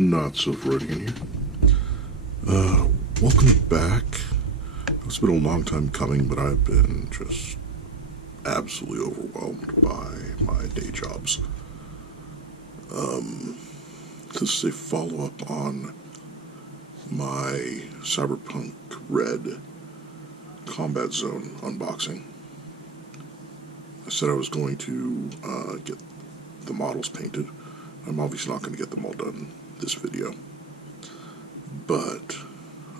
Not self-writing in here. Welcome back. It's been a long time coming, but I've been just absolutely overwhelmed by my day jobs. This is a follow-up on my Cyberpunk Red Combat Zone unboxing. I said I was going to get the models painted. I'm obviously not going to get them all done this video, but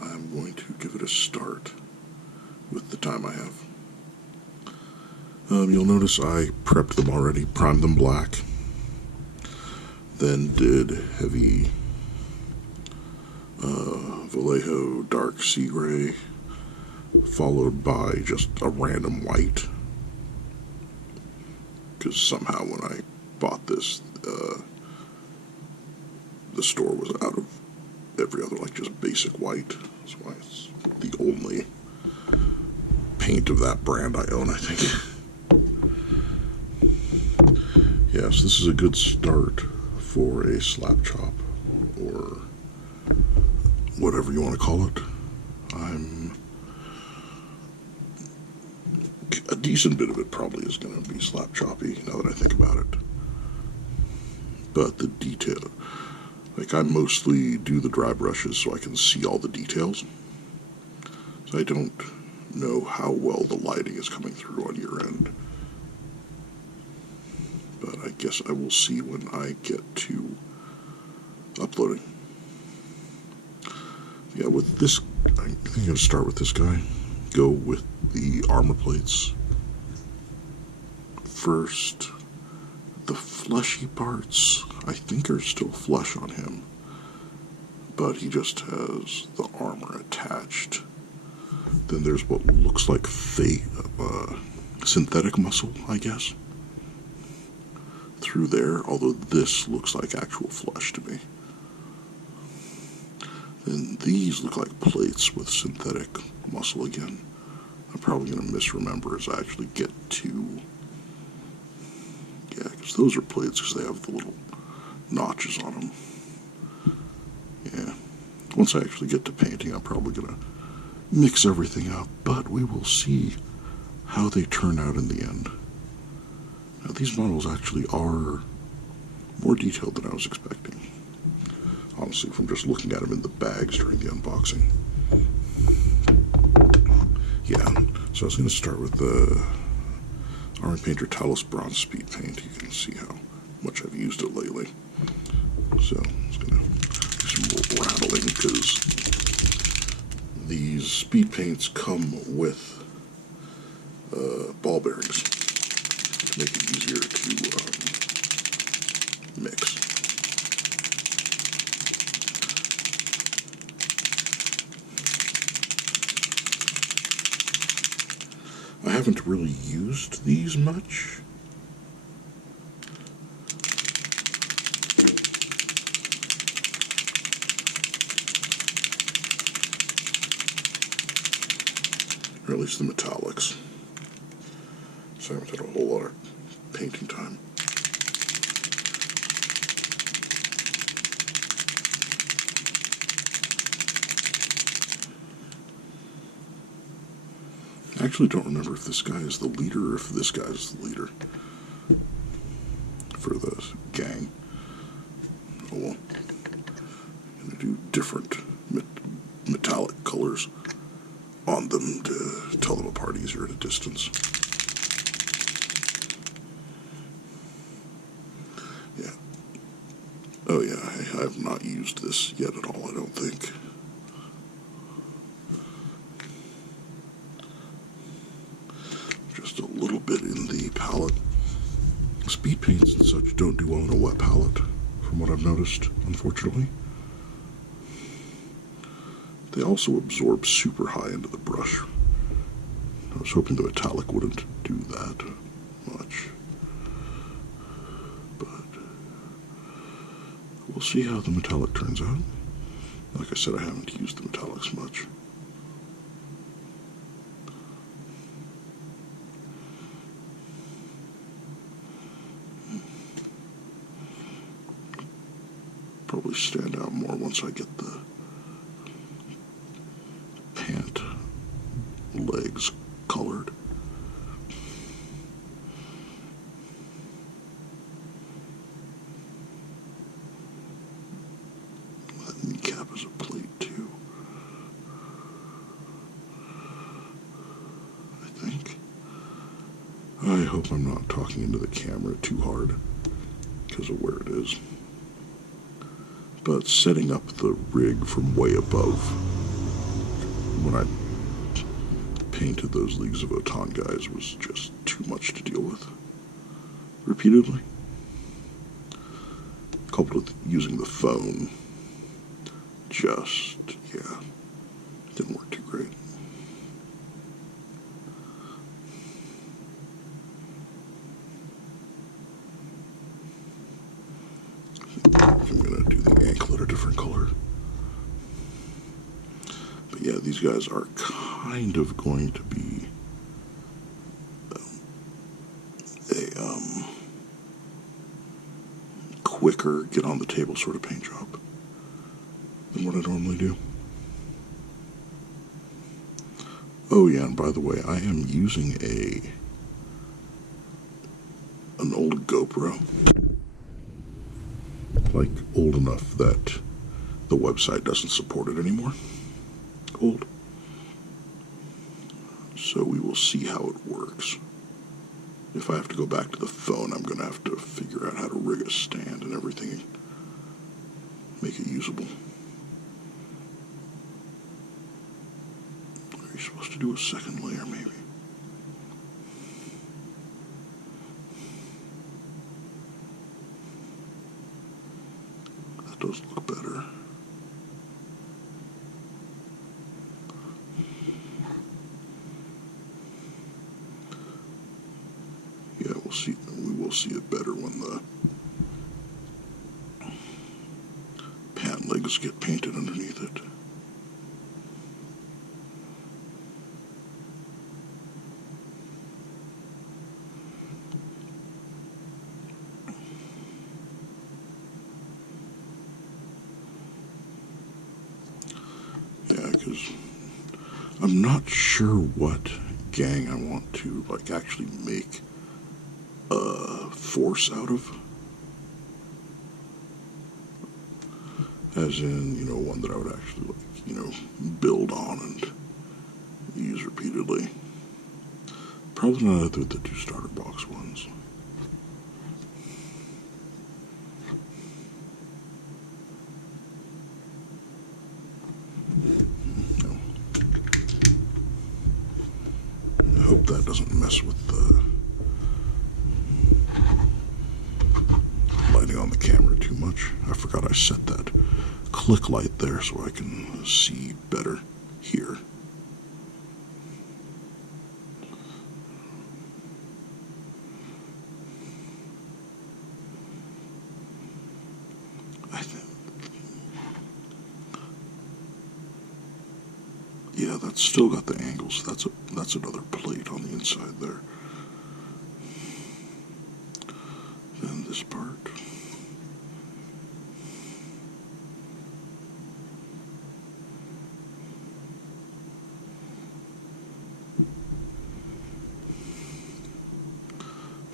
I'm going to give it a start with the time I have. You'll notice I prepped them already, primed them black, then did heavy Vallejo dark sea gray, followed by just a random white, because somehow when I bought this, the store was out of every other, like, just basic white. That's why it's the only paint of that brand I own, I think. Yes, this is a good start for a slap chop, or whatever you want to call it. A decent bit of it probably is going to be slap choppy, now that I think about it. But the detail, like, I mostly do the dry brushes so I can see all the details. So I don't know how well the lighting is coming through on your end. But I guess I will see when I get to uploading. Yeah, with this, I think I'm going to start with this guy. Go with the armor plates. First, the fleshy parts, I think, are still flesh on him, but he just has the armor attached. Then there's what looks like fake, synthetic muscle, I guess, through there, although this looks like actual flesh to me. Then these look like plates with synthetic muscle again. I'm probably going to misremember as I actually get to... Yeah, because those are plates because they have the little notches on them. Yeah. Once I actually get to painting, I'm probably going to mix everything up, but we will see how they turn out in the end. Now, these models actually are more detailed than I was expecting. Honestly, from just looking at them in the bags during the unboxing. Yeah, so I was going to start with the Army Painter Talus Bronze Speed Paint. You can see how much I've used it lately. So I'm just going to do some more rattling, because these speed paints come with ball bearings to make it easier to mix. I haven't really used these much. Or at least the metallics. So I haven't had a whole lot of painting time. I actually don't remember if this guy is the leader or if this guy is the leader for the gang. Oh well. I'm going to do different metallic colors on them to tell them apart easier at a distance. Yeah. Oh yeah, I have not used this yet at all, I don't think. Just a little bit in the palette. Speed paints and such don't do well in a wet palette, from what I've noticed, unfortunately. They also absorb super high into the brush. I was hoping the metallic wouldn't do that much. But we'll see how the metallic turns out. Like I said, I haven't used the metallics much. probably stand out more once I get the pant legs colored. That kneecap is a plate too, I think. I hope I'm not talking into the camera too hard because of where it is. But setting up the rig from way above, when I painted those Leagues of Votan guys, was just too much to deal with repeatedly. Coupled with using the phone, just, yeah, didn't work too great. I'm going to do the anklet a different color. But yeah, these guys are kind of going to be a quicker, get on the table sort of paint job than what I normally do. Oh yeah, and by the way, I am using an old GoPro. Like, old enough that the website doesn't support it anymore. Old. So we will see how it works. If I have to go back to the phone, I'm going to have to figure out how to rig a stand and everything and make it usable. Are you supposed to do a second layer, maybe? That does look better. Yeah, we'll see. We will see it better when the pant legs get painted underneath it. Yeah, because I'm not sure what gang I want to, like, actually make a force out of. As in, you know, one that I would actually, like, you know, build on and use repeatedly. Probably not the two starter box ones. No. I hope that doesn't mess with the lighting on the camera too much. I forgot I set that click light there so I can see better here. Yeah, that's still got the angles. That's another plate on the inside there. Then this part.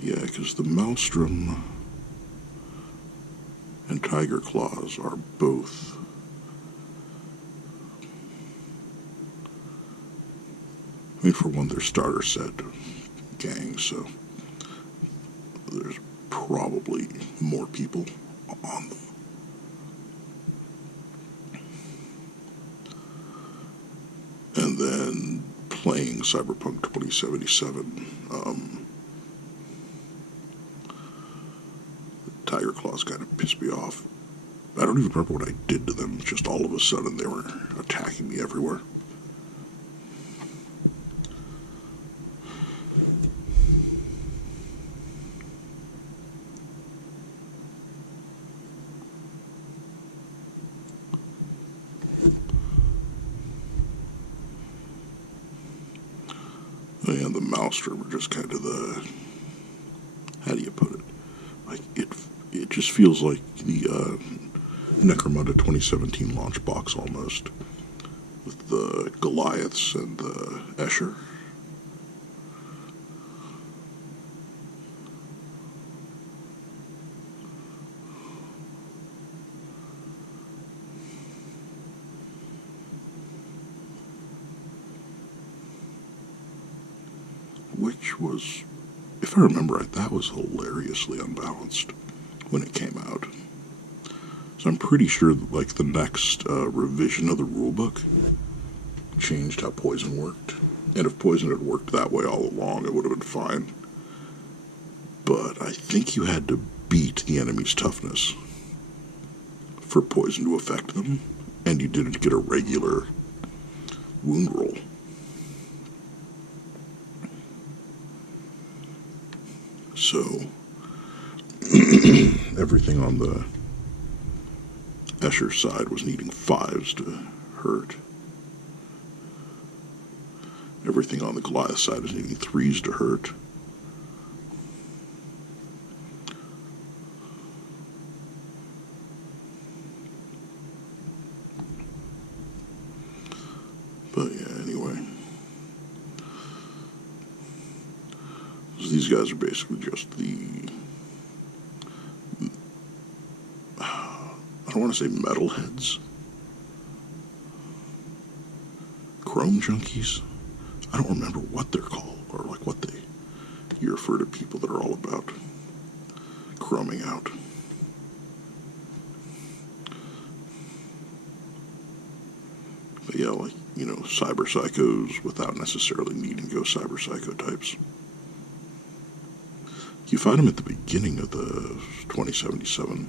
Yeah, because the Maelstrom and Tiger Claws are both I mean, for one, they're starter set gangs, so there's probably more people on them. And then playing Cyberpunk 2077, Tiger Claws kind of pissed me off. I don't even remember what I did to them. Just all of a sudden they were attacking me everywhere. And the Maelstrom are just kind of the, how do you put it? Like, it just feels like the Necromunda 2017 launch box almost, with the Goliaths and the Escher. Which was, if I remember right, that was hilariously unbalanced when it came out. So I'm pretty sure that, like, the next revision of the rulebook changed how poison worked. And if poison had worked that way all along, it would have been fine. But I think you had to beat the enemy's toughness for poison to affect them, and you didn't get a regular wound roll. So, everything on the Escher side was needing 5s to hurt. Everything on the Goliath side was needing 3s to hurt. But yeah, anyway. So these guys are basically just the, I don't want to say metalheads, chrome junkies. I don't remember what they're called, or like what you refer to people that are all about chroming out. But yeah, like, you know, cyber psychos without necessarily needing to go cyber psycho types. You find them at the beginning of the 2077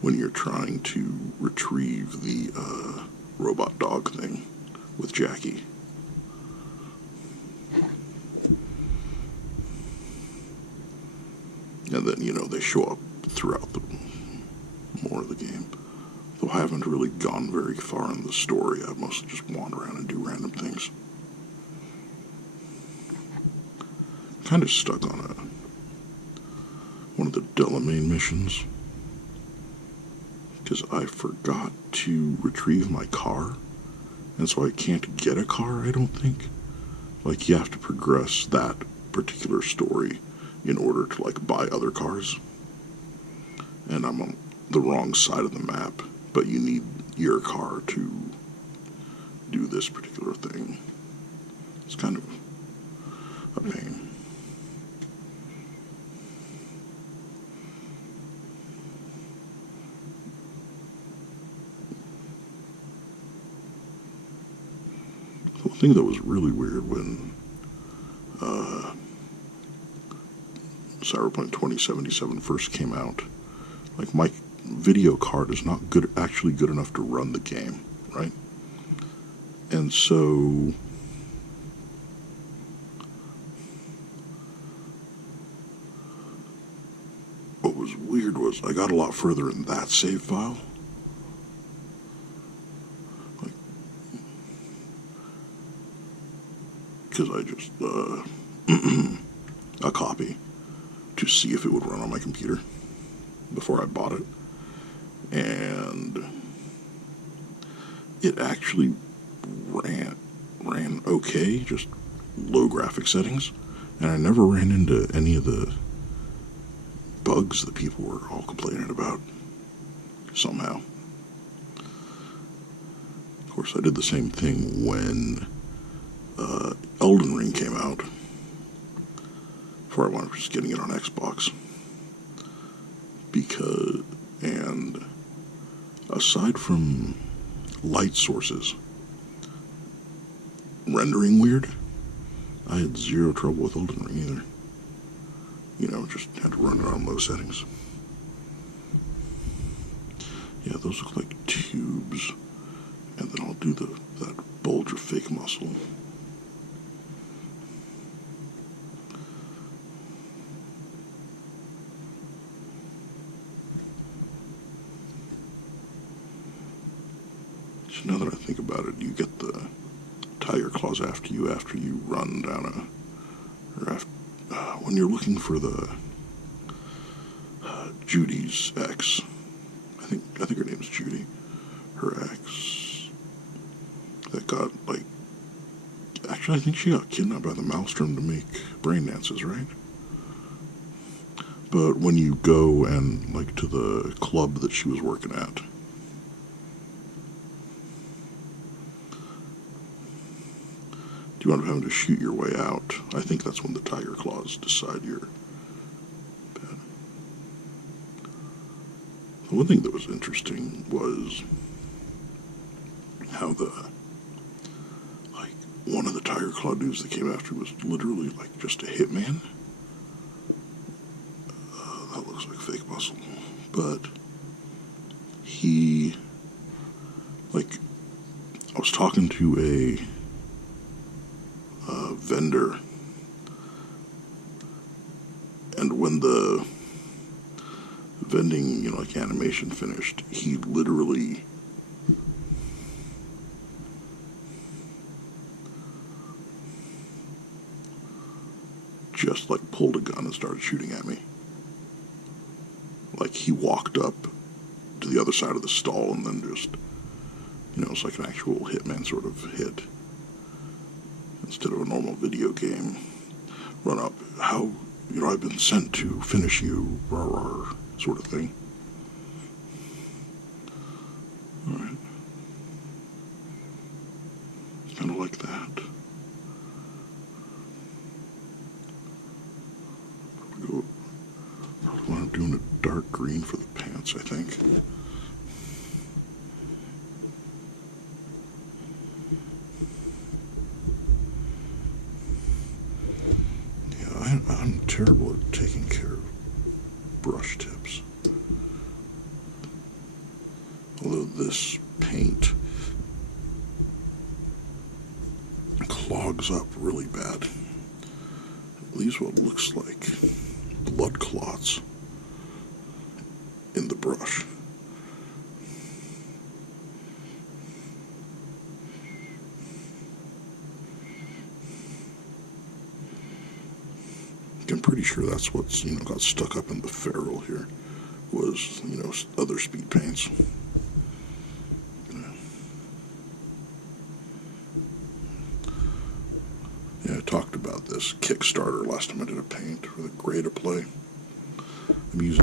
when you're trying to retrieve the robot dog thing with Jackie. And then, you know, they show up throughout the more of the game. Though I haven't really gone very far in the story. I mostly just wander around and do random things. Kind of stuck on one of the Delamain missions, because I forgot to retrieve my car, and so I can't get a car, I don't think. Like, you have to progress that particular story in order to, like, buy other cars. And I'm on the wrong side of the map, but you need your car to do this particular thing. It's kind of a pain. The thing that was really weird when Cyberpunk 2077 first came out, like, my video card is not actually good enough to run the game, right? And so what was weird was I got a lot further in that save file. Like, because I just a copy to see if it would run on my computer before I bought it, and it actually ran okay, just low graphic settings, and I never ran into any of the bugs that people were all complaining about somehow. Of course, I did the same thing when Elden Ring came out, before I wound up just getting it on Xbox. And aside from light sources rendering weird, I had zero trouble with Elden Ring either. You know, just had to run it on low settings. Yeah, those look like tubes. And then I'll do that bulge of fake muscle. So now that I think about it, you get the tiger claws after you run down when you're looking for the Judy's ex. I I think her name's Judy. Her ex that got, like, actually I think she got kidnapped by the Maelstrom to make brain dances, right? But when you go and, like, to the club that she was working at, do you want him to shoot your way out? I think that's when the tiger claws decide you're bad. The one thing that was interesting was how one of the tiger claw dudes that came after was literally, like, just a hitman. That looks like fake muscle. But he, like, I was talking to a vendor, and when the vending, like, animation finished, he literally just, like, pulled a gun and started shooting at me. Like, he walked up to the other side of the stall and then just, it's like an actual hitman sort of hit. Instead of a normal video game, run up, how, I've been sent to finish you, rah, rah, sort of thing. Alright. Kind of like that. Probably want to do a dark green for the pants, I think. I'm terrible at taking care of brush tips. Although this paint clogs up really bad. It leaves what looks like blood clots in the brush. I'm pretty sure that's what's, got stuck up in the ferrule here, was, other speed paints. Yeah, I talked about this Kickstarter last time I did a paint for the gray to play. I'm using